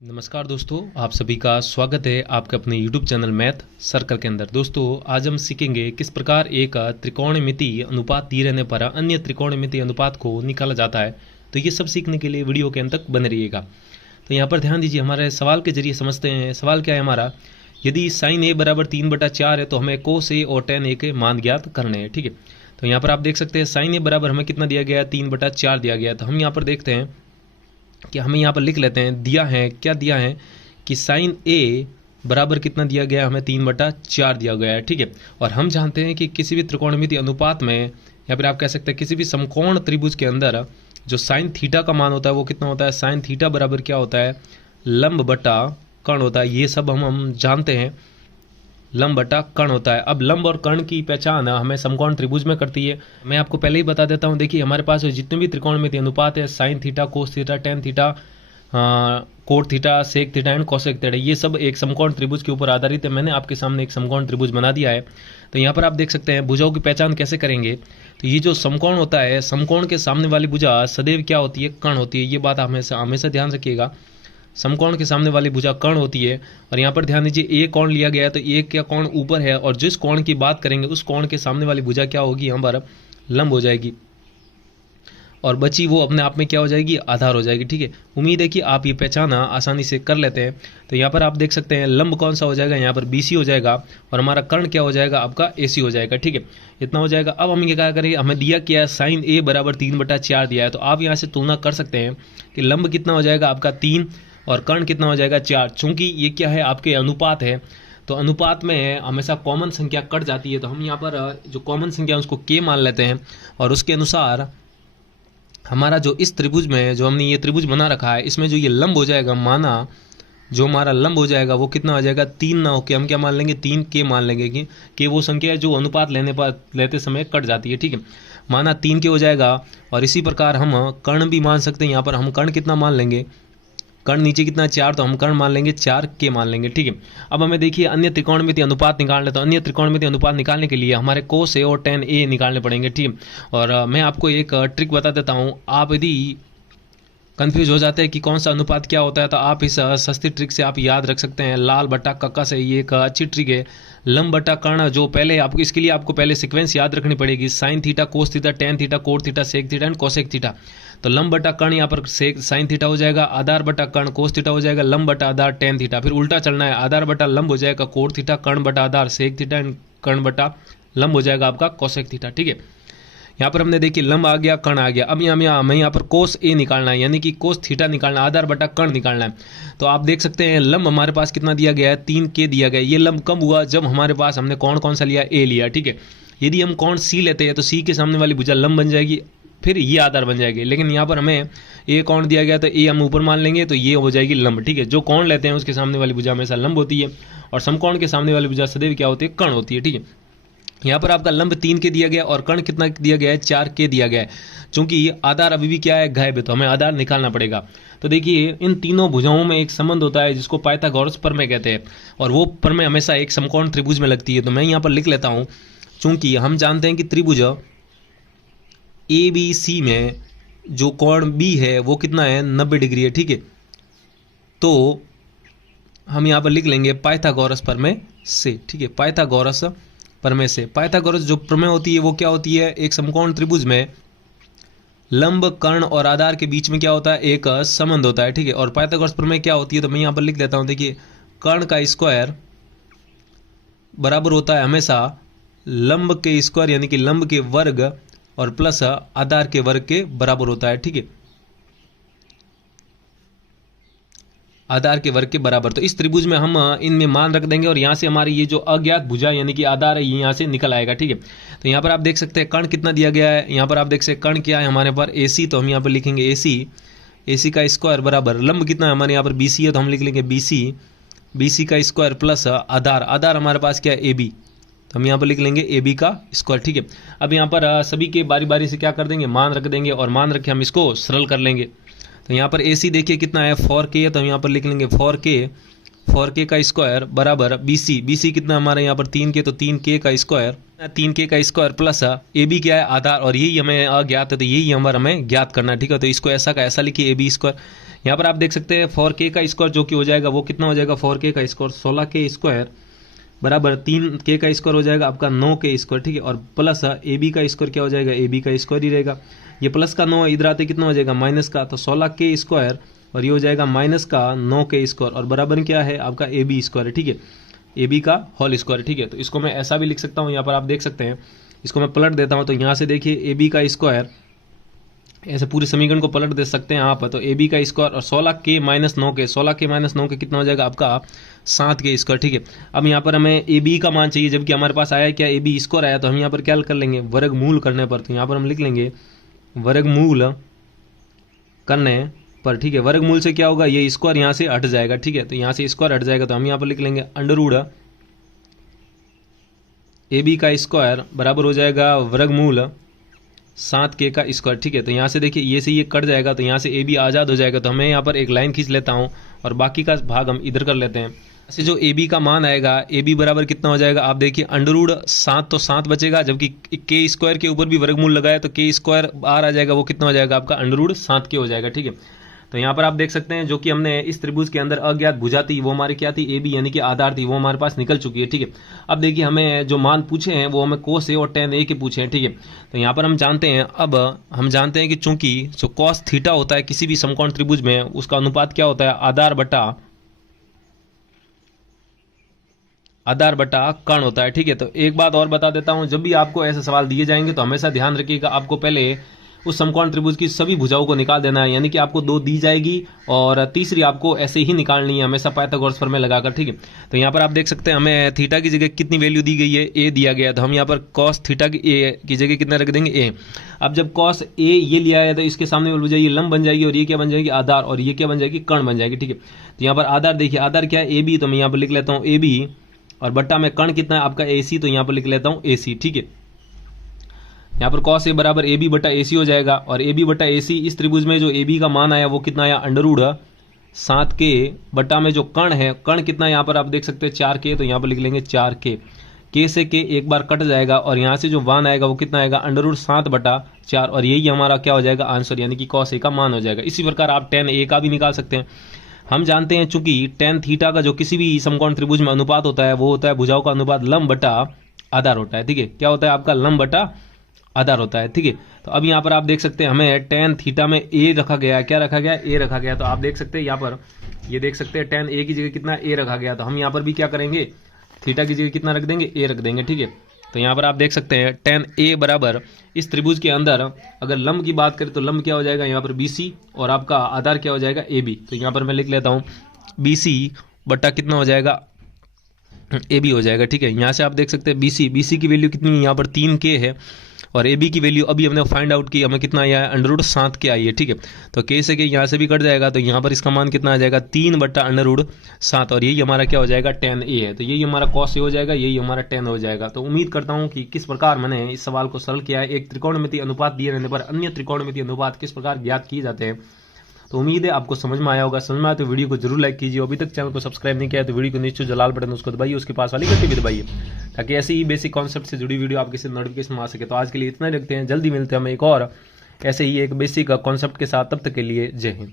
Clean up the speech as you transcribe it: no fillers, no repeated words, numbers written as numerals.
नमस्कार दोस्तों, आप सभी का स्वागत है आपके अपने YouTube चैनल मैथ सर्कल के अंदर। दोस्तों, आज हम सीखेंगे किस प्रकार एक त्रिकोणमितीय अनुपात दिए रहने पर अन्य त्रिकोणमितीय अनुपात को निकाला जाता है। तो ये सब सीखने के लिए वीडियो के अंत तक बने रहिएगा। तो यहाँ पर ध्यान दीजिए, हमारे सवाल के जरिए समझते हैं। सवाल क्या है हमारा, यदि साइन ए बराबर 3/4 है तो हमें कोस ए और टेन ए के मान ज्ञात करने हैं। ठीक है, तो यहाँ पर आप देख सकते हैं साइन ए बराबर हमें कितना दिया गया है, 3/4 दिया गया है। तो हम यहाँ पर देखते हैं कि हमें यहाँ पर लिख लेते हैं, दिया है क्या दिया है कि साइन ए बराबर कितना दिया गया है, हमें 3/4 दिया गया है। ठीक है, और हम जानते हैं कि किसी भी त्रिकोणमितीय अनुपात में या फिर आप कह सकते हैं किसी भी समकोण त्रिभुज के अंदर जो साइन थीटा का मान होता है वो कितना होता है, साइन थीटा बराबर क्या होता है, लंब बटा कर्ण होता है। ये सब हम जानते हैं, लंब बटा कर्ण होता है। अब लंब और कर्ण की पहचान हमें समकोण त्रिभुज में करती है। मैं आपको पहले ही बता देता हूँ। देखिए, हमारे पास जितने भी त्रिकोणमितीय अनुपात है, sine theta, cos theta, tan theta, cot theta, sec theta and cosec theta, ये सब एक समकोण त्रिभुज के ऊपर आधारित है। मैंने आपके सामने एक समकोण त्रिभुज बना दिया है। तो यहाँ पर आप देख सकते हैं भुजाओं की पहचान कैसे करेंगे। तो ये जो समकोण होता है, समकोण के सामने वाली भुजा सदैव क्या होती है, कर्ण होती है। ये बात हमेशा हमेशा ध्यान रखिएगा, समकोण के सामने वाली भुजा कर्ण होती है। और यहाँ पर ध्यान दीजिए, ए कोण लिया गया है तो एक क्या कोण ऊपर है, और जिस कोण की बात करेंगे उस कोण के सामने वाली भुजा क्या होगी, यहाँ पर लंब हो जाएगी, और बची वो अपने आप में क्या हो जाएगी, आधार हो जाएगी। ठीक है, उम्मीद है कि आप ये पहचान आसानी से कर लेते हैं। तो यहाँ पर आप देख सकते हैं लंब कौन सा हो जाएगा, यहाँ पर बीसी हो जाएगा, और हमारा कर्ण क्या हो जाएगा, आपका एसी हो जाएगा। ठीक है, इतना हो जाएगा। अब हम ये क्या करेंगे, हमें दिया क्या है, साइन ए बराबर 3/4 दिया है। तो आप यहाँ से तुलना कर सकते हैं कि लंब कितना हो जाएगा आपका 3 और कर्ण कितना हो जाएगा 4। चूंकि ये क्या है, आपके अनुपात है, तो अनुपात में हमेशा कॉमन संख्या कट जाती है। तो हम यहाँ पर जो कॉमन संख्या है उसको के मान लेते हैं, और उसके अनुसार हमारा जो इस त्रिभुज में जो हमने ये त्रिभुज बना रखा है, इसमें जो ये लंब हो जाएगा, माना जो हमारा लंब हो जाएगा वो कितना आ जाएगा, 3 ना होकर हम क्या मान लेंगे, 3 के मान लेंगे कि वो संख्या है जो अनुपात लेते समय कट जाती है। ठीक है, माना 3 के हो जाएगा। और इसी प्रकार हम कर्ण भी मान सकते हैं। यहाँ पर हम कर्ण कितना मान लेंगे, कर्ण नीचे कितना 4, तो हम कर्ण मान लेंगे 4 के मान लेंगे। ठीक है, अब हमें देखिए अन्य त्रिकोणमितीय अनुपात निकालने, तो अन्य त्रिकोणमितीय अनुपात निकालने के लिए हमारे कोस ए और टेन ए निकालने पड़ेंगे। ठीक है, और मैं आपको एक ट्रिक बता देता हूँ। आप यदि कंफ्यूज हो जाते हैं कि कौन सा अनुपात क्या होता है, तो आप इस सस्ती ट्रिक से आप याद रख सकते हैं, लाल बटा कक्का से। ये एक अच्छी ट्रिक है, लंब बटा कर्ण। जो पहले आपको इसके लिए आपको पहले सीक्वेंस याद रखनी पड़ेगी, sine theta, cos theta, tan theta, cot theta, sec theta and cosec theta. तो लंब बटा कर्ण यहाँ पर सेक साइन थीटा हो जाएगा, आधार बटा कर्ण कोस थीटा हो जाएगा, लंब बटा आधार टेन थीटा। फिर उल्टा चलना है, आधार बटा लंब हो जाएगा कोट थीटा, कर्ण बटा आधार सेक थीटा एंड कर्ण बटा लंब हो जाएगा आपका कोसेक थीटा। ठीक है, यहाँ पर हमने देखिए लंब आ गया, कर्ण आ गया। अब हमें यहाँ पर कोस ए निकालना है, यानी कि कोस थीटा निकालना है, आधार बटा कर्ण निकालना है। तो आप देख सकते हैं लंब हमारे पास कितना दिया गया है, 3 के दिया गया है। ये लंब कब हुआ, जब हमारे पास हमने कौन सा लिया, ए लिया। ठीक है, यदि हम कौन सी लेते हैं तो सी के सामने वाली भुजा लंब बन जाएगी, फिर ये आधार बन जाएगी। लेकिन यहाँ पर हमें ए कौन दिया गया तो ए हम ऊपर मान लेंगे, तो ये हो जाएगी लंब। ठीक है, जो कौन लेते हैं उसके सामने वाली भुजा हमेशा लंब होती है, और समकोण के सामने वाली भुजा सदैव क्या होती है, कर्ण होती है। ठीक है, यहाँ पर आपका लंब 3 के दिया गया और कर्ण कितना दिया गया है, 4 के दिया गया है। चूंकि आधार अभी भी क्या है, गायब है, तो हमें आधार निकालना पड़ेगा। तो देखिए इन तीनों भुजाओं में एक संबंध होता है जिसको पाइथागोरस प्रमेय कहते हैं, और वो प्रमेय हमेशा एक समकोण त्रिभुज में लगती है। तो मैं यहाँ पर लिख लेता हूँ, चूंकि हम जानते हैं कि त्रिभुज ए बी सी में जो कोण बी है वो कितना है, 90 डिग्री है। ठीक है, तो हम यहाँ पर लिख लेंगे पाइथागोरस प्रमेय से। ठीक है, पाइथागोरस प्रमेय से। पाइथागोरस जो प्रमेय होती है वो क्या होती है, एक समकोण त्रिभुज में लंब, कर्ण और आधार के बीच में क्या होता है, एक संबंध होता है। ठीक है, और पाइथागोरस प्रमेय क्या होती है, तो मैं यहाँ पर लिख देता हूँ। देखिए, कर्ण का स्क्वायर बराबर होता है हमेशा लंब के स्क्वायर, यानी कि लंब के वर्ग, और प्लस आधार के वर्ग के बराबर होता है। ठीक है, आधार के वर्ग के बराबर। तो इस त्रिभुज में हम इनमें मान रख देंगे, और यहाँ से हमारी ये जो अज्ञात भुजा यानी कि आधार है ये यहाँ से निकल आएगा। ठीक है, तो यहाँ पर आप देख सकते हैं कर्ण कितना दिया गया है, यहाँ पर आप देख सकते हैं कर्ण क्या है हमारे पास, एसी। तो हम यहाँ पर लिखेंगे एसी का स्क्वायर बराबर लंब कितना है हमारे यहाँ पर बीसी है, तो हम लिख लेंगे बीसी का स्क्वायर प्लस आधार हमारे पास क्या है, ए बी। तो हम यहाँ पर लिख लेंगे ए बी का स्क्वायर। ठीक है, अब यहाँ पर सभी के बारी बारी से क्या कर देंगे, मान रख देंगे, और मान रख के हम इसको सरल कर लेंगे। तो यहाँ पर AC देखिए कितना है, 4K है, तो हम यहाँ पर लिख लेंगे 4K का स्क्वायर बराबर BC कितना हमारे यहाँ पर 3K, तो 3K का स्क्वायर प्लस AB क्या है, आधार, और यही हमें अज्ञात है, तो यही हमें ज्ञात करना है। ठीक है, तो इसको ऐसा का ऐसा लिखिए, AB स्क्वायर यहाँ पर आप देख सकते हैं 4k का स्क्वायर जो कि हो जाएगा वो कितना हो जाएगा, 4k का स्क्वायर 16k स्क्वायर बराबर 3k का स्क्वायर हो जाएगा आपका 9k स्क्वायर, ठीक है। और प्लस AB का स्क्वायर क्या हो जाएगा, AB का स्क्वायर ही रहेगा। ये प्लस का 9 इधर आते कितना हो जाएगा माइनस का, तो 16k स्क्वायर और ये हो जाएगा माइनस का 9k स्क्वायर और बराबर क्या है आपका AB स्क्वायर है, ठीक है, AB का होल स्क्वायर, ठीक है। तो इसको मैं ऐसा भी लिख सकता हूँ, यहाँ पर आप देख सकते हैं, इसको मैं पलट देता हूँ तो यहाँ से देखिए AB का स्क्वायर, ऐसे पूरे समीकरण को पलट दे सकते हैं आप, तो AB का स्क्वायर और 16k minus 9k, 16k minus 9k कितना हो जाएगा आपका 7k स्क्वायर, ठीक है। अब यहाँ पर हमें AB का मान चाहिए, जबकि हमारे पास आया क्या AB स्क्वायर आया, तो हम यहाँ पर क्या कर लेंगे वर्गमूल करने पर, तो यहाँ पर हम लिख लेंगे वर्गमूल करने पर, ठीक है। वर्गमूल से क्या होगा, ये स्क्वायर यहाँ से हट जाएगा, ठीक है, तो यहाँ से स्क्वायर हट जाएगा, तो हम यहाँ पर लिख लेंगे अंडरवुड AB का स्क्वायर बराबर हो जाएगा वर्गमूल 7k का स्क्वायर, ठीक है। तो यहाँ से देखिए ये से ये कट जाएगा, तो यहाँ से AB आज़ाद हो जाएगा, तो हमें यहाँ पर एक लाइन खींच लेता हूँ और बाकी का भाग हम इधर कर लेते हैं। ऐसे जो AB का मान आएगा, AB बराबर कितना हो जाएगा, आप देखिए अंडरवुड 7 तो 7 बचेगा, जबकि k स्क्वायर के ऊपर भी वर्गमूल लगाया तो k स्क्वायर बाहर आ जाएगा, वो कितना हो जाएगा आपका अंडरवुड 7k हो जाएगा, ठीक है। तो यहाँ पर आप देख सकते हैं जो कि हमने इस त्रिभुज के अंदर अज्ञात भुजा थी वो हमारी क्या थी, AB यानी कि आधार थी, वो हमारे पास निकल चुकी है, ठीक है। अब देखिए हमें जो मान पूछे हैं वो हमें cos A और tan A के पूछे हैं, ठीक है। तो यहाँ पर हम जानते हैं, अब हम जानते हैं कि चूंकि जो cos थीटा होता है किसी भी समकोण त्रिभुज में, उसका अनुपात क्या होता है, आधार बटा कर्ण होता है, ठीक है। तो एक बात और बता देता हूं, जब भी आपको ऐसे सवाल दिए जाएंगे तो हमेशा ध्यान रखिएगा, आपको पहले उस समकोण त्रिभुज की सभी भुजाओं को निकाल देना है, यानी कि आपको 2 दी जाएगी और तीसरी आपको ऐसे ही निकालनी है, हमेशा पाइथागोरस प्रमेय लगाकर, ठीक है। तो यहाँ पर आप देख सकते हैं हमें थीटा की जगह कितनी वैल्यू दी गई है, A दिया गया, तो हम यहाँ पर cos थीटा की जगह कितना रख देंगे A। अब जब cos A ये लिया है तो इसके सामने बोल जाइए लंब बन जाएगी और ये क्या बन जाएगी आधार, और ये क्या बन जाएगी कर्ण बन जाएगी, ठीक है। तो यहाँ पर आधार देखिए, आधार क्या है AB, तो मैं यहाँ पर लिख लेता हूँ AB और बट्टा में कर्ण कितना है आपका AC, तो यहाँ पर लिख लेता हूँ AC, ठीक है। यहाँ पर cos A बराबर AB बटा AC हो जाएगा, और AB बटा AC इस त्रिभुज में जो AB का मान आया वो कितना आया अंडरवुड 7k बटा में जो कर्ण है, कर्ण कितना है यहाँ पर आप देख सकते हैं 4k, तो यहाँ पर लिख लेंगे 4k, k से k एक बार कट जाएगा और यहाँ से जो मान आएगा वो कितना आएगा अंडरवुड 7 बटा 4, और यही हमारा क्या हो जाएगा आंसर, यानी कि cos A का मान हो जाएगा। इसी प्रकार आप tan A का भी निकाल सकते हैं। हम जानते हैं चूंकि tan थीटा का जो किसी भी समकोण त्रिभुज में अनुपात होता है वो होता है भुजाओं का अनुपात लंब बटा आधार होता है, ठीक है। क्या होता है आपका लंब बटा आधार होता है, ठीक है। तो अब यहाँ पर आप देख सकते हैं हमें tan थीटा में A रखा गया, क्या रखा गया, A रखा गया। तो आप देख सकते हैं यहाँ पर ये देख सकते हैं tan A की जगह कितना A रखा गया, तो हम यहाँ पर भी क्या करेंगे थीटा की जगह कितना रख देंगे A रख देंगे, ठीक है। तो यहाँ पर आप देख सकते हैं tan A बराबर इस त्रिभुज के अंदर अगर लंब की बात करें तो लंब क्या हो जाएगा यहाँ पर BC और आपका आधार क्या हो जाएगा AB। तो यहाँ पर मैं लिख लेता हूँ BC बट्टा कितना हो जाएगा AB हो जाएगा, ठीक है। यहाँ से आप देख सकते हैं BC की वैल्यू कितनी है यहाँ पर 3k है, और AB की वैल्यू अभी हमने फाइंड आउट की, हमें कितना आया है अंडरवुड 7k आई है, ठीक है। तो k से k यहाँ से भी कट जाएगा, तो यहाँ पर इसका मान कितना आ जाएगा 3 बट्टा अंडरवुड 7, और यही हमारा क्या हो जाएगा tan A है। तो यही हमारा cos A हो जाएगा, यही हमारा tan हो जाएगा। तो उम्मीद करता हूँ कि किस प्रकार मैंने इस सवाल को सरल किया है। एक त्रिकोणमितीय अनुपात दिए रहने पर अन्य त्रिकोणमितीय अनुपात किस प्रकार ज्ञात किए जाते हैं, तो उम्मीद है आपको समझ में आया होगा। समझ में आया तो वीडियो को जरूर लाइक कीजिए, अभी तक चैनल को सब्सक्राइब नहीं किया तो वीडियो को नीचे जो लाल बटन उसको दबाइए, उसके पास वाली घंटी भी दबाइए, ताकि ऐसे ही बेसिक कॉन्सेप्ट से जुड़ी वीडियो आपके साथ नोटिफिकेशन आ सके। तो आज के लिए इतना ही रखते हैं, जल्दी मिलते हैं हम एक और ऐसे ही एक बेसिक कॉन्सेप्ट के साथ, तब तक के लिए जय हिंद।